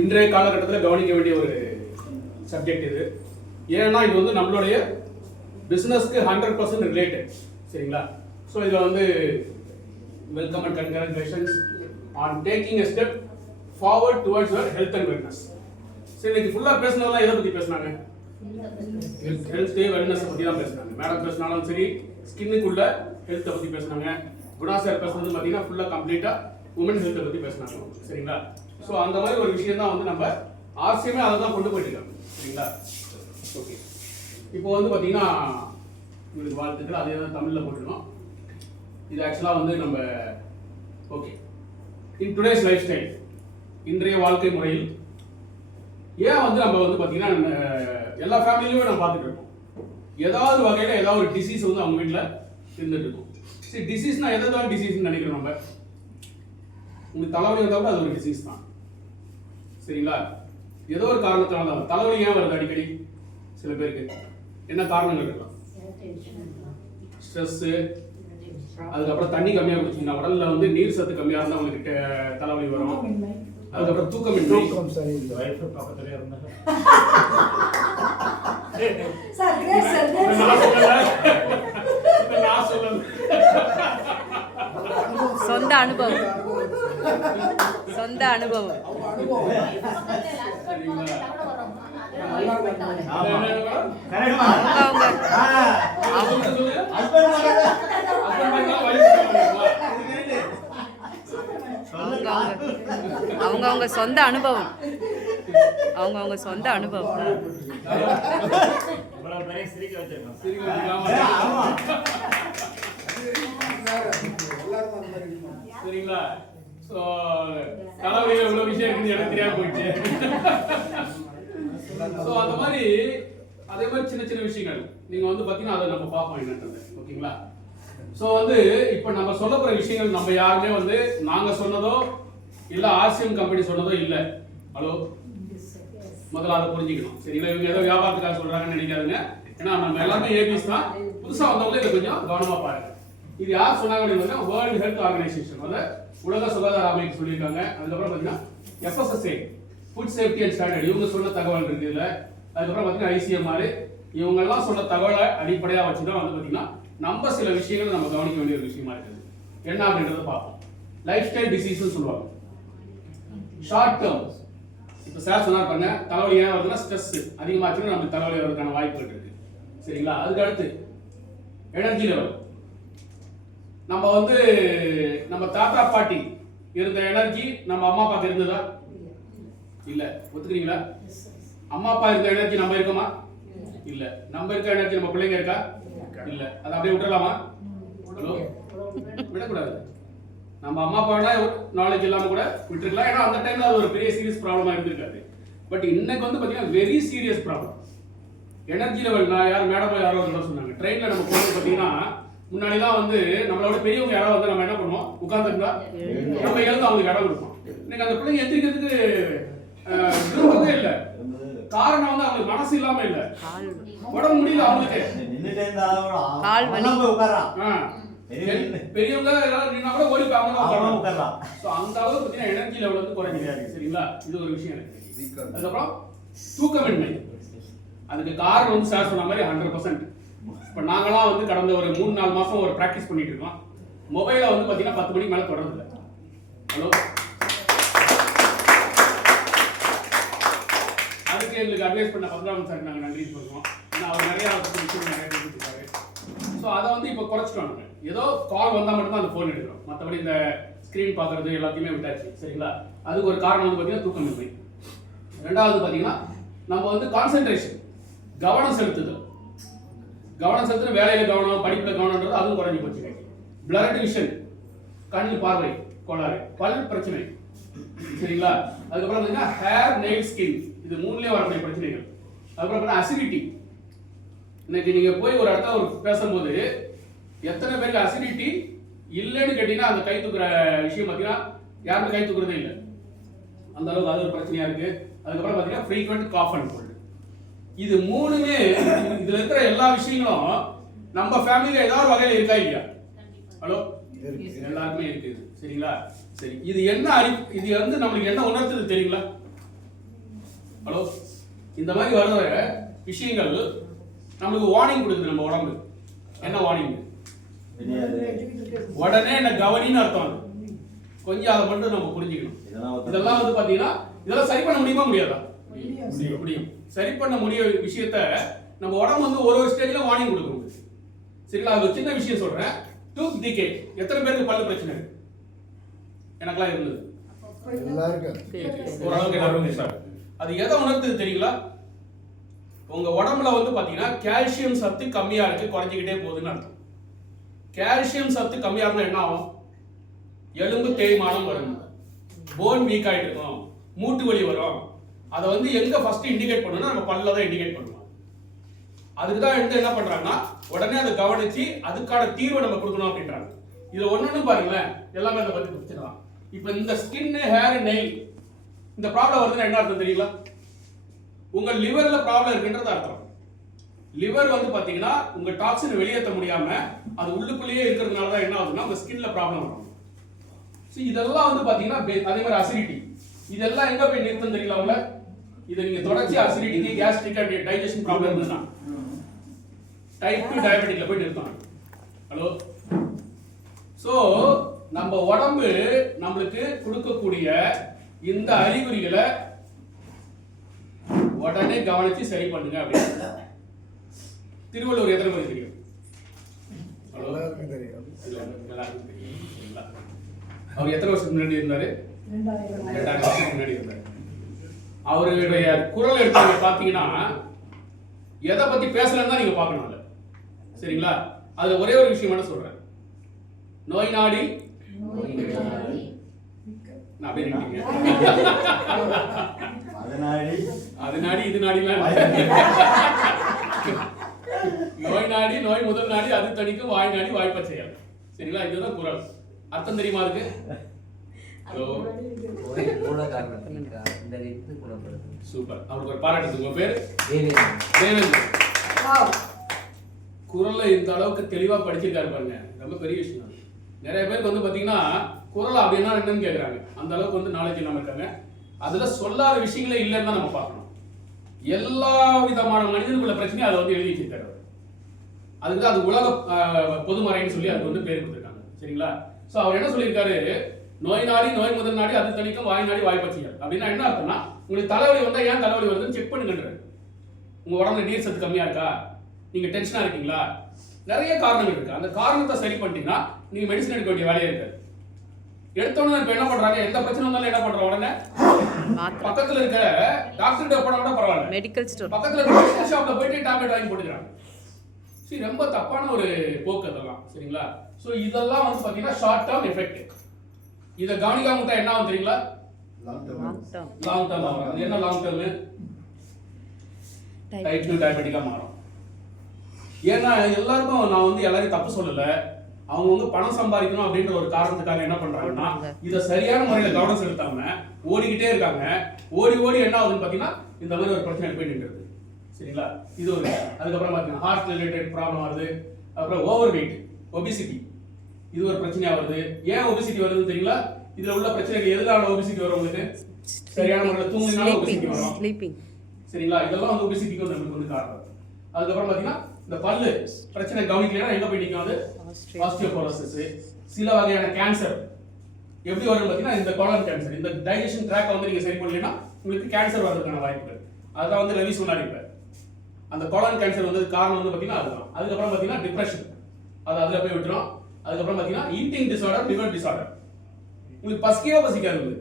இன்றைய காலகட்டத்தில் கவனிக்க வேண்டிய ஒரு சப்ஜெக்ட் இது. ஏன்னா இது வந்து நம்மளுடைய பிஸ்னஸ்க்கு 100% ரிலேட்டட். சரிங்களா? ஸோ இதில் வந்து welcome and congratulations on taking a step forward towards your health and wellness. சரி, இன்னைக்கு ஃபுல்லாக பேசினதெல்லாம் எதை பற்றி பேசினாங்க? ஹெல்த் வெல்னஸ் பற்றி தான் பேசினாங்க. மேடம் பேசினாலும் சரி, ஸ்கின்னுக்குள்ள ஹெல்த்தை பற்றி பேசினாங்க. குணா சார் பேசுனது பார்த்தீங்கன்னா ஃபுல்லாக கம்ப்ளீட்டாக உமன் ஹெல்த்தை பற்றி பேசினாங்க. சரிங்களா? ஸோ அந்த மாதிரி ஒரு விஷயம் தான் வந்து நம்ம ஆர்சிஎமே அதை தான் கொண்டு போயிட்டு இருக்காங்க. சரிங்களா? ஓகே, இப்போ வந்து பார்த்தீங்கன்னா உங்களுக்கு வாழ்த்துக்கள் அதே தான் தமிழில் போட்டுருக்கோம். இது ஆக்சுவலாக வந்து நம்ம okay in today's life style, இன்றைய வாழ்க்கை முறையில் ஏன் வந்து நம்ம வந்து பார்த்தீங்கன்னா எல்லா ஃபேமிலியுமே நம்ம பார்த்துட்டு இருக்கோம். ஏதாவது வகையில் ஏதாவது ஒரு டிசீஸ் வந்து அவங்க வீட்டில் இருந்துட்டு இருக்கும். சரி, டிசீஸ்னா எதாவது டிசீஸ்ன்னு நினைக்கிறோம் நம்ம. உங்களுக்கு தலைவலி வந்தால் கூட அது ஒரு டிசீஸ் தான். சரிங்களா? ஏதோ ஒரு காரணத்தினால தான் தலைவலி ஏன் வருது அடிக்கடி சில பேருக்கு. என்ன காரணங்கள் இருக்கலாம்? ஸ்ட்ரெஸ்ஸு, அதுக்கப்புறம் தண்ணி கம்மியாக குடிச்சிங்கன்னா உடலில் வந்து நீர் சத்து கம்மியாக இருந்தால் உங்களுக்கு தலைவலி வரும். அதுக்கப்புறம் தூக்கமின்மை. சொந்த அனுபவம். அவங்க சொந்த அனுபவம். சரிங்களா? ஸோ தலைவலியில் இவ்வளோ விஷயம் இருக்குது எனக்கு தெரியாம போயிடுச்சு. ஸோ அந்த மாதிரி அதே மாதிரி சின்ன சின்ன விஷயங்கள் நீங்கள் வந்து பார்த்தீங்கன்னா அதை நம்ம பார்ப்போம் என்னன்றது. ஓகேங்களா? ஸோ வந்து இப்போ நம்ம சொல்ல போகிற விஷயங்கள் நம்ம யாருமே வந்து நாங்கள் சொன்னதோ இல்லை ஆர்சிஎம் கம்பெனி சொன்னதோ இல்லை. ஹலோ, முதல்ல அதை புரிஞ்சுக்கணும். சரிங்களா? இவங்க ஏதோ வியாபாரத்துக்காக சொல்கிறாங்கன்னு நினைக்காதுங்க. ஏன்னா நம்ம எல்லாருமே ஏபிஎஸ் தான். புதுசாக வந்தவங்களே இதை கொஞ்சம் கவனமாக பாருங்க. இது யார் சொன்னாங்க அப்படின்னா வேர்ல்டு ஹெல்த் ஆர்கனைசேஷன், வந்து உலக சுகாதார அமைப்பு சொல்லியிருக்காங்க. அதுக்கப்புறம் பார்த்தீங்கன்னா FSSAI, food safety and standard, இவங்க சொன்ன தகவல் இருக்குது இல்லை. அதுக்கப்புறம் பார்த்தீங்கன்னா ICMR, இவங்கெல்லாம் சொன்ன தகவலை அடிப்படையாக வச்சு தான் வந்து பார்த்தீங்கன்னா நம்ம சில விஷயங்களை நம்ம கவனிக்க வேண்டிய ஒரு விஷயமா இருக்குது. என்ன அப்படின்றத பார்ப்போம். லைஃப் ஸ்டைல் டிசீஸ்ன்னு சொல்லுவாங்க. ஷார்ட் டேர்ம், இப்போ சார் சொன்னார் பாருங்க, தலைவலி ஏன் வருதுன்னா ஸ்ட்ரெஸ் அதிகமாச்சுன்னா நமக்கு தலைவலி வரதுக்கான வாய்ப்புகள் இருக்கு. சரிங்களா? அதுக்கு அடுத்து எனர்ஜி லெவல். நம்ம வந்து நம்ம தாத்தா பாட்டி இருந்த எனர்ஜி நம்ம அம்மா அப்பாவுக்கு இருந்ததா? இல்ல. ஒத்துக்கிறீங்களா? அம்மா அப்பா இருந்த எனர்ஜி நம்ம இருக்கோமா? இல்ல. நம்ம இருக்க எனர்ஜி நம்ம பிள்ளைங்க இருக்கா? இல்ல. அதை அப்படியே விட்டுறலாமா? ஹலோ, விடக்கூடாது. நம்ம அம்மா அப்பானா நாலேஜ் இல்லாம கூட விட்டுருக்கலாம். ஏன்னா அந்த டைம்ல அது ஒரு பெரிய சீரியஸ் ப்ராப்ளமா இருந்திருக்காது. பட் இன்னைக்கு வந்து பாத்தீங்கன்னா very serious problem. Energy level. நான் யார் மேடம் யாரோ சொன்னாங்க, ட்ரெயின்ல நம்ம போறது பாத்தீங்கன்னா முன்னாடிலாம் வந்து நம்மளோட பெரியவங்க யாராவது வந்து நம்ம என்ன பண்ணுவோம், உட்கார்ந்துருந்தா நம்ம எழுந்து அவங்களுக்கு இடம் கொடுப்போம். இன்னைக்கு அந்த பிள்ளைங்க எந்திரிக்கிறதுக்கு விரும்பவே இல்லை. காரணம் வந்து அவங்களுக்கு மனசு இல்லாம இல்ல, உடம்பு முடியல அவங்களுக்கு. பெரியவங்க நின்னா கூட ஓடி உட்காரலாம். ஸோ அந்த அளவுக்கு பார்த்தீங்கன்னா எனர்ஜி லெவல் வந்து குறைஞ்சிருக்கு. சரிங்களா? இது ஒரு விஷயம் இருக்கு. அதுக்கப்புறம் தூக்கமின்மை. அதுக்கு காரணம் வந்து சார் சொன்ன மாதிரி 100%. இப்போ நாங்களாம் வந்து கடந்த ஒரு 3-4 மாசம் ஒரு ப்ராக்டிஸ் பண்ணிட்டு இருக்கோம். மொபைலை வந்து பார்த்தீங்கன்னா 10 மணிக்கு மேலே தொடர்ந்து. ஹலோ, அதுக்கு எங்களுக்கு அட்வைஸ் பண்ண பத்மநாபன் சார் நாங்கள் நன்றி சொல்லுவோம். ஏன்னா அவர் நிறைய விஷயம் நிறைய பேசியிருக்காரு. ஸோ அதை வந்து இப்போ குறைச்சிட்டோம். நாங்கள் ஏதோ கால் வந்தால் மட்டும்தான் அந்த ஃபோன் எடுக்கிறோம். மற்றபடி இந்த ஸ்க்ரீன் பார்க்கறது எல்லாத்தையுமே விட்டாச்சு. சரிங்களா? அதுக்கு ஒரு காரணம் வந்து பார்த்தீங்கன்னா தூக்கமின்மை. ரெண்டாவது பார்த்தீங்கன்னா நம்ம வந்து கான்சென்ட்ரேஷன், கவனம் செலுத்துதல். கவனம் செலுத்துற வேலையில கவனம், படிப்புல கவனம்ன்றது அதுவும் குறைஞ்சி போச்சு. பிளட் விஷன், கண் பார்வை கோளாறு, பல் பிரச்சனை. சரிங்களா? அதுக்கப்புறம் பார்த்தீங்கன்னா ஹேர், நெயில், ஸ்கின், இது மூணுலயே வரக்கூடிய பிரச்சனைகள். அதுக்கப்புறம் அசிடிட்டி. இன்னைக்கு நீங்க போய் ஒரு இடத்துல ஒரு பேசும்போது எத்தனை பேருக்கு அசிடிட்டி இல்லைன்னு கேட்டீங்கன்னா அந்த கை தூக்குற விஷயம் பார்த்தீங்கன்னா யாருமே கை தூக்குறதே இல்லை. அந்த அளவுக்கு அது ஒரு பிரச்சனையா இருக்கு. அதுக்கப்புறம் பார்த்தீங்கன்னா ஃப்ரீக்வெண்ட் காஃப் அண்ட் கோல்டு. இது மூணுமே இதுல இருக்கிற எல்லா விஷயங்களும் நம்ம ஃபேமிலியில ஏதாவது வகையில இருக்கா இல்லையா? ஹலோ, எல்லாருமே இருக்குது. சரிங்களா? சரி, இது என்ன இது வந்து நம்மளுக்கு என்ன உணர்த்துது தெரியுங்களா? ஹலோ, இந்த மாதிரி வர்ற விஷயங்கள் நம்மளுக்கு வார்னிங் கொடுக்குது. நம்ம உடம்பு என்ன வார்னிங்? உடனே என்ன கவனின்னு அர்த்தம். அது கொஞ்சம் அதை மட்டும் நம்ம புரிஞ்சுக்கணும். இதெல்லாம் வந்து பாத்தீங்கன்னா இதெல்லாம் சரி பண்ண முடியுமா முடியாதா? முடியும். சரி பண்ண முடிய விஷயத்த நம்ம உடம்பு வந்து ஒரு ஸ்டேஜ்ல வார்னிங் கொடுக்கும். சரிங்களா? அது சின்ன விஷயம் சொல்றேன். Tooth decay. எத்தனை பேருக்கு பல்லு பிரச்சனை இருக்கு? எனக்கெல்லாம் இருந்தது. ஓரளவுக்கு எல்லாரும் சார். அது எதை உணர்த்துது தெரியுங்களா? உங்க உடம்புல வந்து பாத்தீங்கன்னா கால்சியம் சத்து கம்மியா இருக்கு, குறைஞ்சிக்கிட்டே போகுதுன்னு அர்த்தம். கால்சியம் சத்து கம்மியா இருந்தா என்ன ஆகும்? எலும்பு தேய்மானம் வரும், போன் வீக் ஆயிட்டு இருக்கும், மூட்டு வலி வரும். அதை வந்து எங்க ஃபர்ஸ்ட் இண்டிகேட் பண்ணணும்னா நம்ம பல்ல தான் இண்டிகேட் பண்ணுவோம். அதுக்கு தான் எடுத்து என்ன பண்றாங்கன்னா உடனே அதை கவனிச்சு அதுக்கான தீர்வை நம்ம கொடுக்கணும் அப்படின்றாங்க. இது ஒன்னொன்னு பாருங்களேன், எல்லாமே அதை பத்தி பிடிச்சிடலாம். இப்போ இந்த ஸ்கின், ஹேர், நெயில் இந்த ப்ராப்ளம் வருதுன்னா என்ன அர்த்தம் தெரியுங்களா? உங்க லிவர்ல ப்ராப்ளம் இருக்குன்றது அர்த்தம். லிவர் வந்து பாத்தீங்கன்னா உங்க டாக்ஸினை வெளியேற்ற முடியாம அது உள்ளுக்குள்ளேயே இருக்கிறதுனால தான் என்ன ஆகுதுன்னா உங்க ஸ்கின்ல ப்ராப்ளம் வரும். இதெல்லாம் வந்து பாத்தீங்கன்னா அதே மாதிரி அசிடிட்டி, இதெல்லாம் எங்க போய் நிறுத்தம் தெரியல உங்கள? இதை நீங்க தொடர்ச்சி acidity, gastric and digestion problem இருந்ததுன்னா டைப் 2 டயபெட்டிக்ல போய் நிறுத்தணும். ஹலோ, சோ நம்ம உடம்பு நம்மளுக்கு கொடுக்கக்கூடிய இந்த அறிகுறிகளை உடனே கவனிச்சு சரி பண்ணுங்க அப்படின்னு. திருவள்ளுவர் எத்தனை பேருக்கு தெரியும்? எல்லாருக்கும் தெரியும். அவர் எத்தனை வருஷத்துக்கு முன்னாடி இருந்தாரு? 2000 வருஷத்துக்கு முன்னாடி இருந்தாரு. அவருடைய குரல் எடுத்து பாத்தீங்கன்னா எதை பத்தி பேசலன்னு தான் நீங்க பார்க்கணும். சரிங்களா? அதுல ஒரே ஒரு விஷயம் மட்டும் சொல்றேன். நோய் நாடி நான் அப்படியே நினைக்கிறீங்க. அது நாடி இது நாடிலாம் நோய் நாடி, நோய் முதல் நாடி, அது தணிக்கும், வாய் நாடி வாய்ப்ப செய்யாது. சரிங்களா? இதுதான் குரல். அர்த்தம் தெரியுமா இருக்கு? Hello, super. அவருக்கு ஒரு பாராட்டு. உங்க பேர் தேவேந்திரன். குரலை இந்த அளவுக்கு தெளிவா படிச்சிருக்காரு பாருங்க, ரொம்ப பெரிய விஷயம். நிறைய பேருக்கு வந்து பாத்தீங்கன்னா குரல் அப்படின்னா என்னன்னு கேக்குறாங்க. அந்த அளவுக்கு வந்து நாலேஜ் இல்லாம இருக்காங்க. அதுல சொல்லாத விஷயங்களே இல்லைன்னு தான் நம்ம பார்க்கணும். எல்லா விதமான மனிதனுக்குள்ள பிரச்சனையும் அதை வந்து எழுதி வச்சிருக்காரு. அதுக்கு தான் அது உலக பொதுமறைன்னு சொல்லி அதுக்கு வந்து பேர் கொடுத்துருக்காங்க. சரிங்களா? சோ அவர் என்ன சொல்லியிருக்காரு? நோய் நாடி, நோய் முதல் நாடி, அது தணிக்கும், வாய் நாடி வாய்ப்ப செய்யாது. அப்படின்னா என்ன அர்த்தம்னா உங்களுக்கு தலைவலி வந்தா ஏன் தலைவலி வருதுன்னு செக் பண்ணுங்கன்றாரு. உங்க உடம்புல நீர் சத்து கம்மியா இருக்கா? நீங்க டென்ஷனா இருக்கீங்களா? நிறைய காரணங்கள் இருக்கு. அந்த காரணத்தை சரி பண்ணிட்டீங்கன்னா நீங்க மெடிசன் எடுக்க வேண்டிய வேலையே இருக்காது. எடுத்தோன்னு இப்ப என்ன பண்றாங்க? எந்த பிரச்சனை வந்தாலும் என்ன பண்ற உடனே பக்கத்துல இருக்க டாக்டர்கிட்ட போனா கூட பரவாயில்ல, மெடிக்கல் ஸ்டோர் பக்கத்துல இருக்க மெடிக்கல் ஷாப்ல போயிட்டு டேப்லெட் வாங்கி போட்டுக்கிறாங்க. சரி, ரொம்ப தப்பான ஒரு போக்கு அதெல்லாம். சரிங்களா? சோ இதெல்லாம் வந்து பாத்தீங்கன்னா ஷார்ட் டர்ம் எஃபெக்ட். இத கவனிக்காம விட்டா என்ன ஆகும் தெரியுங்களா? லாங் டர்ம் ஆகும். அது என்ன லாங் டர்ம்? டைப் 2 டயபெட்டிக்கா மாறும். ஏன்னா எல்லாருக்கும் நான் வந்து எல்லாரையும் தப்பு சொல்லல. அவங்க வந்து பணம் சம்பாதிக்கணும் அப்படின்ற ஒரு காரணத்துக்காக என்ன பண்றாங்கன்னா இதை சரியான முறையில கவனம் செலுத்தாம ஓடிக்கிட்டே இருக்காங்க. ஓடி ஓடி என்ன ஆகுதுன்னு பாத்தீங்கன்னா இந்த மாதிரி ஒரு பிரச்சனை போய் நின்றுது. சரிங்களா? இது ஒரு. அதுக்கப்புறம் பாத்தீங்கன்னா ஹார்ட் ரிலேட்டட் ப்ராப்ளம் வருது. அப்புறம் ஓவர் வெயிட், ஒபிசிட்டி, இது ஒரு பிரச்சனையா வருது. ஏன் ஒபிசிட்டி வருதுன்னு தெரியல. இதுல உள்ள பிரச்சனைகள் எதனால ஒபிசிட்டி வரும்? உங்களுக்கு சரியான முறையில் தூங்கினாலும் ஒபிசிட்டி வரும். சரிங்களா? இதெல்லாம் வந்து ஒபிசிட்டிக்கு நமக்கு வந்து காரணம். அதுக்கப்புறம் பாத்தீங்கன்னா இந்த பல்லு பிரச்சனை கவனிக்கலைன்னா எங்க போய் நிற்கும்? அது ஆஸ்டியோபோரோசிஸ். சில வகையான கேன்சர் எப்படி வரும் பாத்தீங்கன்னா இந்த கோலன் கேன்சர். இந்த டைஜஷன் ட்ராக் வந்து நீங்க சரி பண்ணலைன்னா உங்களுக்கு கேன்சர் வரதுக்கான வாய்ப்புகள். அதான் வந்து ரவி சொன்னார். இப்ப அந்த கோலன் கேன்சர் வந்து காரணம் வந்து பாத்தீங்கன்னா அதுதான். அதுக்கப்புறம் பாத்தீங்கன்னா டிப்ரெஷன், அது அதுல போய் விட்டுரும். அதுக்கப்புறம் பாத்தீங்கன்னா ஈட்டிங் டிசார்டர், லிவர் டிசார்டர், உங்களுக்கு பசிக்கவே பசிக்காது,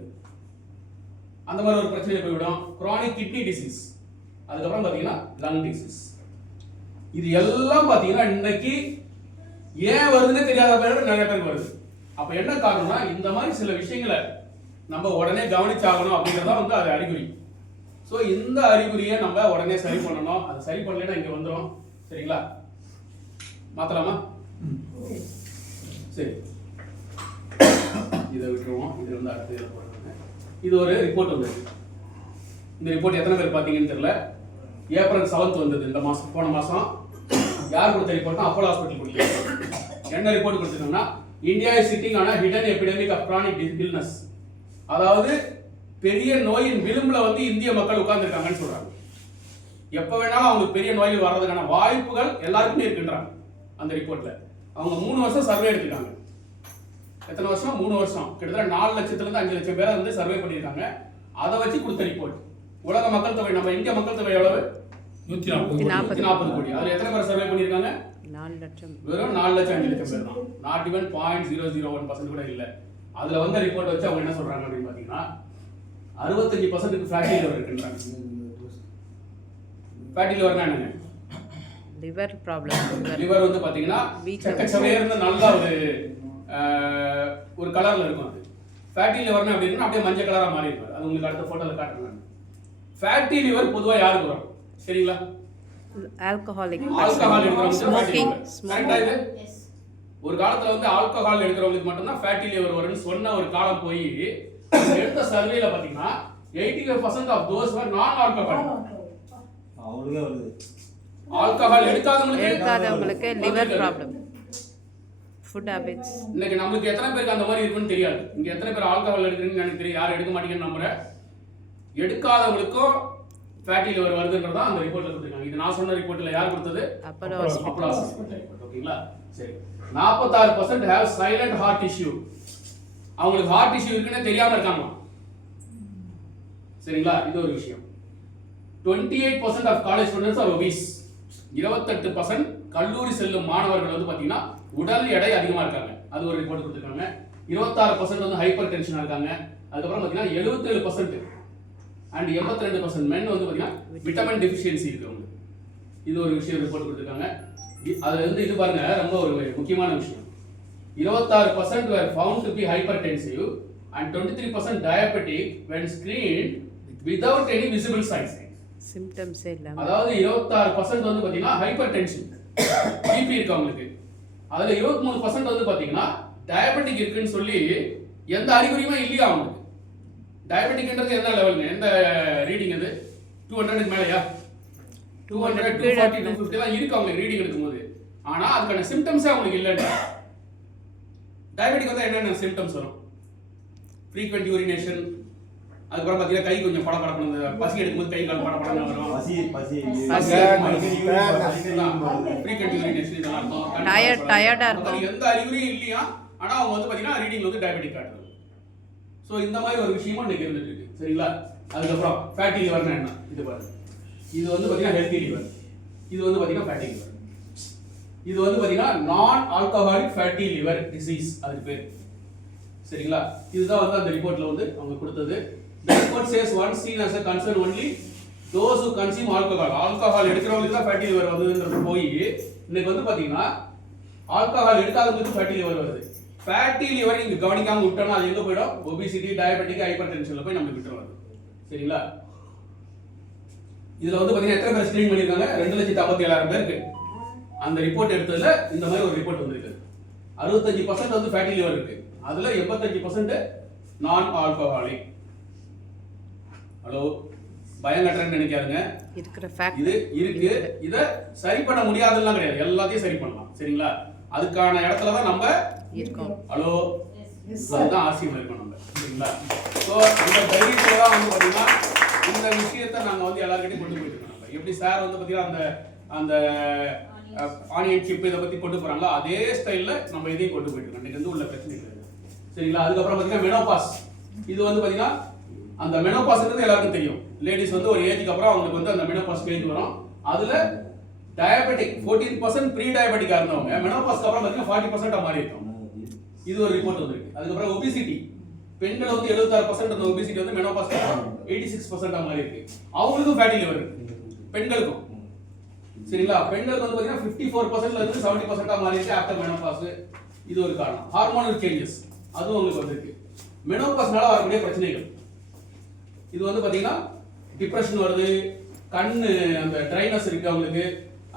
அந்த மாதிரி ஒரு பிரச்சனை போய்விடும். குரானிக் கிட்னி டிசீஸ், அதுக்கப்புறம் பாத்தீங்கன்னா லங் டிசீஸ். இது எல்லாம் பாத்தீங்கன்னா இன்னைக்கு ஏன் வருதுன்னு தெரியாத பேர் நிறைய பேருக்கு வருது. அப்ப என்ன காரணம்னா இந்த மாதிரி சில விஷயங்களை நம்ம உடனே கவனிச்சாகணும் அப்படிங்கறத வந்து அது அறிகுறி. சோ இந்த அறிகுறியை நம்ம உடனே சரி பண்ணணும். அது சரி பண்ணலைன்னா இங்க வந்துடும். சரிங்களா? மாத்தலாமா? சரி, இதை விட்டுருவோம். இது வந்து அடுத்து இது ஒரு ரிப்போர்ட் வந்தது. இந்த ரிப்போர்ட் எத்தனை பேர் பாத்தீங்கன்னு தெரியல. ஏப்ரல் 7 வந்தது இந்த மாசம், போன மாசம். யார் கொடுத்த ரிப்போர்ட்னா அப்போலோ ஹாஸ்பிட்டல் கொடுத்தாங்க. என்ன ரிப்போர்ட் கொடுத்திருக்காங்கன்னா India is sitting on a hidden epidemic of chronic illness. அதாவது பெரிய நோயின் விளிம்புல வந்து இந்திய மக்கள் உட்கார்ந்துருக்காங்கன்னு சொல்றாங்க. எப்ப வேணாலும் அவங்களுக்கு பெரிய நோய்கள் வர்றதுக்கான வாய்ப்புகள் எல்லாருக்குமே இருக்குன்றாங்க அந்த ரிப்போர்ட்ல. அவங்க 3 வருஷம் சர்வே எடுத்திருக்காங்க. எத்தனை வருஷம்? 3 வருஷம். கிட்டத்தட்ட 4 லட்சத்துல இருந்து 5 லட்சம் பேரை வந்து சர்வே பண்ணியிருக்காங்க. அதை வச்சு கொடுத்த ரிப்போர்ட். உலக மக்கள் தொகை, நம்ம இந்திய மக்கள் தொகை எவ்வளவு? 140 கோடி. அதுல எத்தனை பேர் சர்வே பண்ணியிருக்காங்க? 4 லட்சம். வெறும் 4 லட்சம் 5 லட்சம் பேர் தான். நாட் ஈவன் 0.001% கூட இல்ல. அதுல வந்த ரிப்போர்ட் வச்சு அவங்க என்ன சொல்றாங்க அப்படின்னு பாத்தீங்கன்னா 65% ஃபேட்டி லிவர் இருக்குன்றாங்க. ஃபேட்டி லிவர்னா என்னங்க? Liver problem. லிவர் வந்து பாத்தீங்கன்னா சக்கச்சவேர்னு நல்ல ஒரு கலர்ல இருக்கும். அது ஃபேட்டி லிவர்னா அப்படின்னா அப்படியே மஞ்சள் கலரா மாறி இருக்கும். அது உங்களுக்கு அடுத்த போட்டோல காட்டுறேன். ஃபேட்டி லிவர் பொதுவா யாருக்கு வரும் சரிங்களா? Alcoholic, smoking. ஸ்மோக்கிங். ஒரு காலத்துல வந்து ஆல்கஹால் எடுக்கிறவங்களுக்கு மட்டும்தான் ஃபேட்டி லிவர் வரும்னு சொன்ன ஒரு காலம் போய் எடுத்த சர்வேல பாத்தீங்கன்னா 85% ஆஃப் தோஸ் வர் நான் ஆல்கஹாலிக். அவங்களுக்கே வருது. ஆல்கஹால் எடுக்காதவங்களுக்கு லிவர் ப்ராப்ளம். Food habits. இன்னைக்கு நமக்கு எத்தனை பேருக்கு அந்த மாதிரி இருக்குன்னு தெரியாது. இங்க எத்தனை பேர் ஆல்கஹால் எடுக்கிறீங்கன்னு எனக்கு தெரியும். யாரும் எடுக்க மாட்டீங்கன்னு நம்புறேன். எடுக்காதவங்களுக்கும் ஃபேட்டி லிவர் வருதுன்றதா அந்த ரிப்போர்ட்ல கொடுத்திருக்காங்க. இது நான் சொன்ன ரிப்போர்ட்ல யார் கொடுத்தது? Apollo hospital. ஓகேங்களா? சரி. 46% have silent heart issue. அவங்களுக்கு ஹார்ட் இஷ்யூ இருக்குன்னு தெரியாம இருக்காங்க. சரிங்களா? இது ஒரு விஷயம். 28% of college students are obese. 28% கல்லூரி செல்லும் மாணவர்கள் வந்து பாத்தீங்கன்னா உடல் எடை அதிகமா இருக்காங்க. அது ஒரு ரிப்போர்ட் கொடுத்திருக்காங்க. 26% வந்து ஹைப்பர் டென்ஷனா இருக்காங்க. அதுக்கப்புறம் பாத்தீங்கன்னா 77% and 82% men வந்து பாத்தீங்கன்னா விட்டமின் டெஃபிஷியன்சி இருக்கவங்க. இது ஒரு விஷயம் ரிப்போர்ட் கொடுத்திருக்காங்க. அதுல இருந்து இது பாருங்க ரொம்ப ஒரு முக்கியமான விஷயம். 26% were found to be hypertensive and 23% diabetic when screened without any visible signs. சிம்டம்ஸே இல்ல. அதாவது 26% வந்து பாத்தீங்கன்னா ஹைப்பர் டென்ஷன் பிபி இருக்கு அவங்களுக்கு. அதுல 23% வந்து பாத்தீங்கன்னா டயபெட்டிக் இருக்குன்னு சொல்லி எந்த அறிகுறியுமே இல்லையா அவங்களுக்கு. டயபெட்டிக்ன்றது என்ன லெவலுங்க? எந்த ரீடிங் அது? 200க்கு மேலயா? 200, 240, 250 தான் இருக்கு அவங்களுக்கு ரீடிங் எடுக்கும்போது. ஆனா அதுக்கான சிம்டம்ஸே அவங்களுக்கு இல்லைன்னு. டயபெட்டிக் வந்து என்னென்ன சிம்டம்ஸ் வரும்? ஃப்ரீக்வெண்ட் யூரினேஷன், அதுக்கப்புறம் பார்த்தீங்கன்னா கை கொஞ்சம் படபடப்பு, பசி எடுக்கும்போது கை கால் படபடன்னு வரும். ஃப்ரீக்வெண்ட் யூரினேஷன் இதெல்லாம் இருக்கும். டயர்டா இருக்கும். எந்த அறிகுறியும் இல்லையா, ஆனா அவங்க வந்து பார்த்தீங்கன்னா ரீடிங்ல வந்து டயபெட்டிக் காட்டுறது. ஸோ இந்த மாதிரி ஒரு விஷயமும் இன்னைக்கு இருந்துட்டு இருக்கு. சரிங்களா? அதுக்கப்புறம் ஃபேட்டி லிவர்னா என்ன? இது பாருங்க. இது வந்து பார்த்தீங்கன்னா ஹெல்த்தி லிவர். இது வந்து பார்த்தீங்கன்னா ஃபேட்டி லிவர். இது வந்து பாத்தீங்கன்னா நான் ஆல்கஹாலிக் ஃபேட்டி லிவர் டிசீஸ் அதுக்கு பேர். சரிங்களா? இதுதான் வந்து அந்த ரிப்போர்ட்ல வந்து அவங்க கொடுத்தது. The report says one seen as a concern only those who consume alcohol. Alcohol எடுக்கிறவங்களுக்கு தான் ஃபேட்டி லிவர் வருதுன்றது போய் இன்னைக்கு வந்து பாத்தீங்கன்னா ஆல்கஹால் எடுக்காதவங்களுக்கு ஃபேட்டி லிவர் வருது. ஃபேட்டி லிவர் இங்க கவனிக்காம விட்டோம்னா அது எங்க போய்டும்? ஒபிசிட்டி, டயபெட்டிக், ஹைப்பர் டென்ஷன்ல போய் நம்ம விட்டுருவாங்க. சரிங்களா? இதுல வந்து பாத்தீங்கன்னா எத்தனை பேர் ஸ்கிரீன் பண்ணிருக்காங்க? 2,57,000 பேருக்கு அந்த ரிப்போர்ட் எடுத்ததுல இந்த மாதிரி ஒரு ரிப்போர்ட் வந்திருக்கு. 65% வந்து ஃபேட்டி லிவர் இருக்கு. அதுல 85% நான் ஆல்கஹாலிக். ஹலோ, பயங்கட்டறன்னு நினைக்காதீங்க. இருக்கிற ஃபேக்ட் இது இருக்கு. இத சரி பண்ண முடியாதுன்னு கிடையாது. எல்லாத்தையும் சரி பண்ணலாம். சரிங்களா? அதுக்கான இடத்துல தான் நம்ம இருக்கோம். ஹலோ, அதுதான் ஆசியம் இருக்கோம் நம்ம. சரிங்களா? சோ இந்த தைரியத்துல தான் வந்து பாத்தீங்கன்னா இந்த விஷயத்தை நாங்க வந்து எல்லார்கிட்டயும் கொண்டு போயிட்டு இருக்கோம். நம்ம எப்படி சார் வந்து பாத்தீங்கன்னா அந்த அந்த ஆனியன் சிப் இதை பத்தி கொண்டு போறாங்களோ அதே ஸ்டைல்ல நம்ம இதையும் கொண்டு போயிட்டு இருக்கோம். இன்னைக்கு உள்ள பிரச்சனை கிடையாது. சரிங்களா? அதுக்கப்புறம் பாத்தீங்கன்னா மெனோபாஸ். இது வந்து பாத்தீங்கன்னா அந்த மெனோபாஸ்ன்றது எல்லாருக்கும் தெரியும். லேடிஸ் வந்து ஒரு ஏஜுக்கு அப்புறம் அவங்களுக்கு வந்து அந்த மெனோபாஸ் ஸ்டேஜ் வரும். அதுல டயபெட்டிக் 14% ப்ரீ டயபெட்டிக்கா இருந்தவங்க மெனோபாஸ்க்கு அப்புறம் பாத்தீங்கன்னா 40% மாறி இருக்கும். இது ஒரு ரிப்போர்ட் வந்திருக்கு. அதுக்கப்புறம் ஒபிசிட்டி பெண்கள் வந்து 76% அந்த ஒபிசிட்டி வந்து மெனோபாஸ்க்கு அப்புறம் 86% மாறி இருக்கு. அவங்களுக்கும் ஃபேட்டி லிவர் இருக்கு பெண்களுக்கும். சரிங்களா? பெண்களுக்கு வந்து பாத்தீங்கன்னா 54%ல இருந்து 70% மாறி இருக்கு ஆஃப்டர் மெனோபாஸ். இது ஒரு காரணம். ஹார்மோனல் சேஞ்சஸ் அதுவும் உங்களுக்கு வந்திருக்கு. மெனோபாஸ்னால வரக்கூடிய பிரச்சனைகள் இது வந்து பாத்தீங்கன்னா டிப்ரெஷன் வருது, கண்ணு அந்த ட்ரைனஸ் இருக்கு அவங்களுக்கு,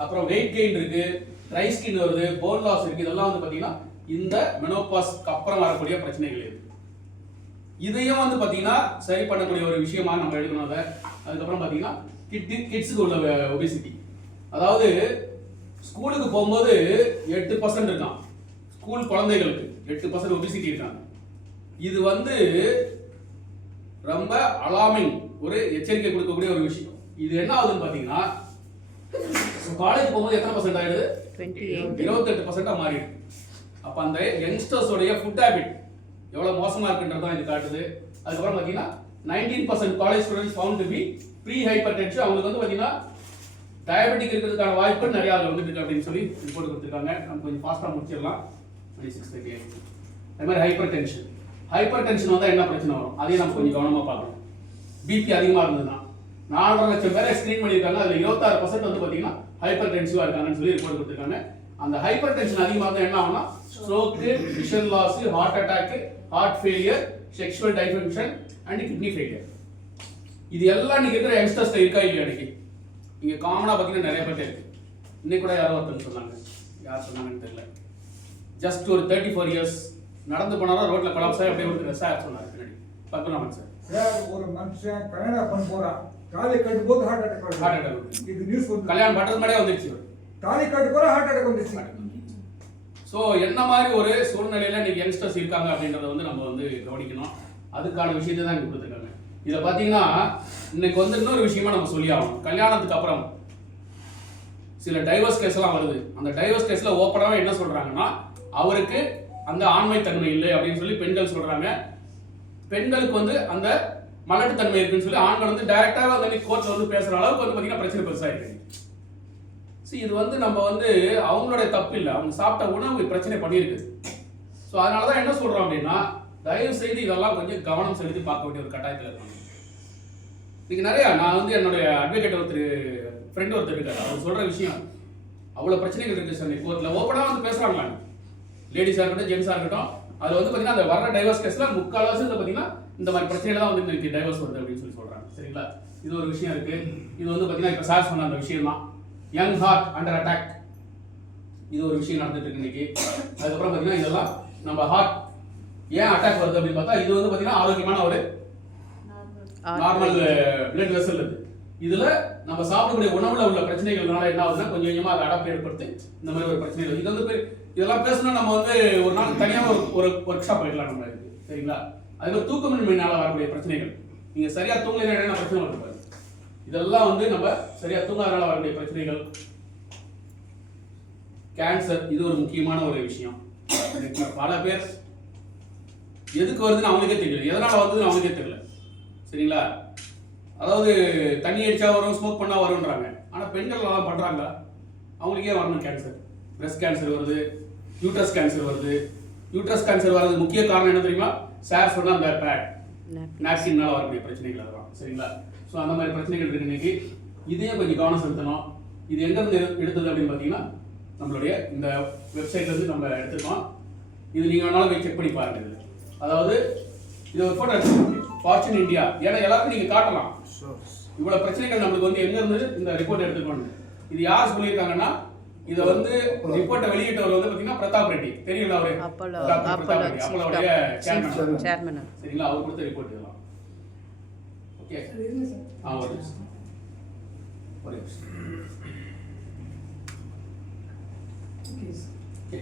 அப்புறம் வெயிட் கெயின் இருக்கு, ட்ரை ஸ்கின் வருது, போன் லாஸ் இருக்கு. இதெல்லாம் வந்து பாத்தீங்கன்னா இந்த மெனோபாஸ்க்கு அப்புறம் வரக்கூடிய பிரச்சனைகள் இது. இதையும் வந்து பாத்தீங்கன்னா சரி பண்ணக்கூடிய ஒரு விஷயமா நம்ம எடுக்கணும். அதுக்கப்புறம் பாத்தீங்கன்னா கிட்ஸுக்கு உள்ள ஒபிசிட்டி, அதாவது ஸ்கூலுக்கு போகும்போது 8% இருக்கான். ஸ்கூல் குழந்தைகளுக்கு 8% ஒபிசிட்டி இருக்காங்க. இது வந்து ரொம்ப அலார்மிங், ஒரு எச்சரிக்கை கொடுக்கக்கூடிய ஒரு விஷயம். இது என்ன ஆகுதுன்னு பாத்தீங்கன்னா காலேஜ் போகும்போது எத்தனை பர்சன்ட் ஆயிடுது? 28% மாறிடுது. அப்ப அந்த யங்ஸ்டர்ஸோடைய ஃபுட் ஹேபிட் எவ்வளவு மோசமா இருக்குன்றதான் இது காட்டுது. அதுக்கப்புறம் பாத்தீங்கன்னா 19% college students found to be pre hypertension. அவங்களுக்கு வந்து பாத்தீங்கன்னா டயபெட்டிக் இருக்கிறதுக்கான வாய்ப்பு நிறைய அதில் வந்துட்டு இருக்கு அப்படின்னு சொல்லி ரிப்போர்ட் கொடுத்துருக்காங்க. நம்ம கொஞ்சம் ஃபாஸ்ட்டாக முடிச்சிடலாம். 26:38. அதே மாதிரி ஹைப்பர் டென்ஷன். ஹைப்பர் டென்ஷன் வந்தால் என்ன பிரச்சனை வரும் அதையும் நம்ம கொஞ்சம் கவனமாக பார்க்கணும். பிபி அதிகமாக இருந்ததுன்னா 4.5 லட்சம் பேரை ஸ்க்ரீன் பண்ணியிருக்காங்க. அதில் 26% வந்து பார்த்தீங்கன்னா ஹைப்பர் டென்சிவாக இருக்காங்கன்னு சொல்லி ரிப்போர்ட் கொடுத்துருக்காங்க. அந்த ஹைப்பர் டென்ஷன் அதிகமாக இருந்தால் என்ன ஆகும்னா stroke, vision loss, heart attack, heart failure, sexual dysfunction and kidney failure. இது எல்லாம் இன்னைக்கு இருக்கிற யங்ஸ்டர்ஸ் இருக்கா இல்லையா? இன்னைக்கு இங்கே காமனாக பார்த்தீங்கன்னா நிறைய பேர் இருக்கு. இன்னைக்கு கூட யாரோ ஒருத்தர் சொன்னாங்க, யார் சொன்னாங்கன்னு தெரியல. ஜஸ்ட் ஒரு 34 இயர்ஸ் நடந்து போனாலும் ரோட்ல கொலாப்ஸ் ஆகி அப்படியே ஒரு சார் சொன்னார் பின்னாடி பத்மநாபன் சார். ஒரு மனுஷன் கல்யாணம் பண்ண போறான், தாலி கட்டும் போது ஹார்ட் அட்டாக் வருது. ஹார்ட் அட்டாக் இது நியூஸ் வந்து கல்யாணம் பண்றது முன்னாடியே வந்துருச்சு. தாலி கட்டு போற ஹார்ட் அட்டாக் வந்துருச்சு. ஸோ என்ன மாதிரி ஒரு சூழ்நிலையில இன்னைக்கு யங்ஸ்டர்ஸ் இருக்காங்க அப்படின்றத வந்து நம்ம வந்து கவனிக்கணும். அதுக்கான விஷயத்தை தான் இங்க கொடுத்துருக்காங்க. இதை பார்த்தீங்கன்னா இன்னைக்கு வந்து இன்னொரு விஷயமா நம்ம சொல்லி ஆகணும். கல்யாணத்துக்கு அப்புறம் சில டைவர்ஸ் கேஸ் எல்லாம் வருது. அந்த டைவர்ஸ் கேஸ்ல ஓப்பனாவே என்ன சொல்றாங்கன்னா அவருக்கு அந்த ஆண்மை தன்மை இல்லை அப்படின்னு சொல்லி பெண்கள் சொல்றாங்க. பெண்களுக்கு வந்து அந்த மலட்டுத்தன்மை இருக்குன்னு சொல்லி ஆண்கள் வந்து டைரக்டாக வந்து கோர்ட்ல வந்து பேசுற அளவுக்கு வந்து பார்த்தீங்கன்னா பிரச்சனை பெருசா இருக்கு. இது வந்து நம்ம வந்து அவங்களுடைய தப்பு இல்லை, அவங்க சாப்பிட்ட உணவு பிரச்சனை பண்ணியிருக்கு. ஸோ அதனால தான் என்ன சொல்றோம் அப்படின்னா தயவு செய்து இதெல்லாம் கொஞ்சம் கவனம் செலுத்தி பார்க்க வேண்டிய ஒரு கட்டாயத்தில் இருக்காங்க. இன்னைக்கு நிறையா நான் வந்து என்னுடைய அட்வொகேட் ஃப்ரெண்ட் ஒருத்தர் இருக்காரு. அவர் சொல்ற விஷயம் அவ்வளோ பிரச்சனைகள் இருக்கு சார். கோர்ட்டில் ஓப்பனாக வந்து பேசுறாங்களா, லேடிஸாக இருக்கட்டும் ஜென்ஸாக இருக்கட்டும். அதில் வந்து பார்த்தீங்கன்னா அந்த வர டைவர்ஸ் கேஸ்ல 3/4 பார்த்தீங்கன்னா இந்த மாதிரி பிரச்சனைகள் தான் வந்து இன்னைக்கு டைவர்ஸ் வருது அப்படின்னு சொல்லி சொல்றாங்க. சரிங்களா? இது ஒரு விஷயம் இருக்கு. இது வந்து பார்த்தீங்கன்னா இப்போ சார் சொன்ன அந்த விஷயம் தான், யங் ஹார்ட் அண்டர் அட்டாக். இது ஒரு விஷயம் நடந்துட்டு இருக்கு இன்னைக்கு. அதுக்கப்புறம் பார்த்தீங்கன்னா இதெல்லாம் நம்ம ஹார்ட் ஏன் அட்டாக் வருது அப்படின்னு பார்த்தா இது வந்து பார்த்தீங்கன்னா ஆரோக்கியமான ஒரு நார்மல் பிளட் வெசல் இது. இதுல நம்ம சாப்பிடக்கூடிய உணவுல உள்ள பிரச்சனைகள்னால என்ன ஆகுதுன்னா கொஞ்சம் கொஞ்சமா அதை அடாப்ட் ஏற்படுத்தி இந்த மாதிரி ஒரு பிரச்சனைகள். இது வந்து இதெல்லாம் பேசணும்னா நம்ம வந்து ஒரு நாள் தனியாக ஒரு ஒர்க் ஷாப் போயிடலாம் நம்ம இருக்கு. சரிங்களா? அது மாதிரி தூக்கமின்மையினால வரக்கூடிய பிரச்சனைகள், நீங்க சரியா தூங்கலைன்னா என்ன பிரச்சனை வருது பாருங்க. இதெல்லாம் வந்து நம்ம சரியா தூங்காதனால வரக்கூடிய பிரச்சனைகள். கேன்சர், இது ஒரு முக்கியமான ஒரு விஷயம். பல பேர் எதுக்கு வருதுன்னு அவங்களுக்கே தெரியல, எதனால வந்ததுன்னு அவங்களுக்கே தெரியல. சரிங்களா? அதாவது தண்ணி அடிச்சா வரும், ஸ்மோக் பண்ணா வரும்ன்றாங்க. ஆனா பெண்கள் எல்லாம் பண்றாங்க, அவங்களுக்கே வரணும் கேன்சர். பிரஸ்ட் கேன்சர் வருது, யூட்ரஸ் கேன்சர் வருது. யூட்ரஸ் கேன்சர் வர்றது முக்கிய காரணம் என்ன தெரியுமா? சார் சொன்ன அந்த பேட் நாப்கின்னால வரக்கூடிய பிரச்சனைகள் அதெல்லாம். சரிங்களா? ஸோ அந்த மாதிரி பிரச்சனைகள் இருக்கு இன்னைக்கு. இதையும் கொஞ்சம் கவனம் செலுத்தணும். இது எங்கிருந்து எடுத்தது அப்படின்னு பார்த்தீங்கன்னா நம்மளுடைய இந்த வெப்சைட்ல இருந்து நம்ம எடுத்துக்கோம். இது நீங்க வேணாலும் போய் செக் பண்ணி பாருங்க. இது அதாவது இது ஒரு போட்டோ எடுத்துக்கோங்க, ஃபார்ச்சூன் இந்தியா. ஏன்னா எல்லாருக்கும் நீங்க காட்டலாம் இவ்வளவு பிரச்சனைகள் நம்மளுக்கு வந்து எங்க இருந்து இந்த ரிப்போர்ட் எடுத்துக்கணும். இது யார் சொல்லியிருக்காங்கன்னா இதை வந்து ரிப்போர்ட்டை வெளியிட்டவர் வந்து பாத்தீங்கன்னா பிரதாப் ரெட்டி, தெரியல அவரு, அப்போலோடைய சேர்மன். சரிங்களா? அவர் கொடுத்த ரிப்போர்ட் இதெல்லாம். ஓகே, ஒரு